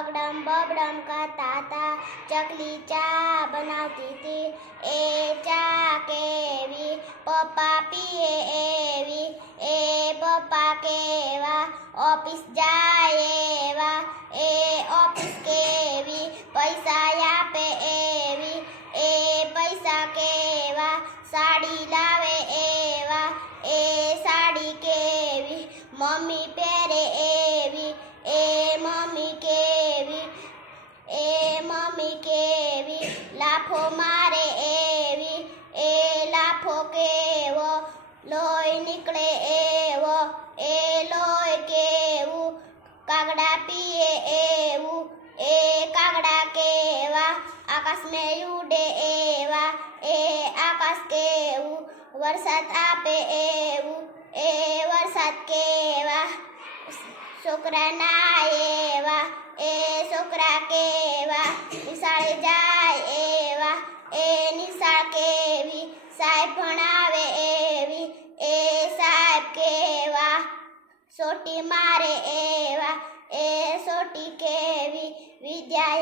अगडम बगडम कहता था, चकली चा बनाती थी। ए चा केवी पप्पा पिए एवी, ए पप्पा केवा ऑफिस जाए एवा, ए ऑफिस केवी पैसा आपे एवी, ए पैसा केवा साड़ी लावे एवा, ए साड़ी केवी मम्मी પહેરે એવી, એ મમ્મી કેવી, એ મમ્મી કેવી લાફો મારે એવી, એ લાફો કેવો લોહી નીકળે એવો, એ લોહી કેવું કાગડા પીએ એવું, એ કાગડા કેવા આકાશ में ઉડે એવા, એ આકાશ કેવું વરસાદ આપે એવું, એ વરસાદ કેવા છોકરા ના એવા, એ છોકરા કેવા નિશાળે જાય એવા, એ નિશાળ કેવી સાહેબ ભણાવે એવી, એ સાહેબ કેવા સોટી મારે એવા, એ સોટી કેવી વિદ્યા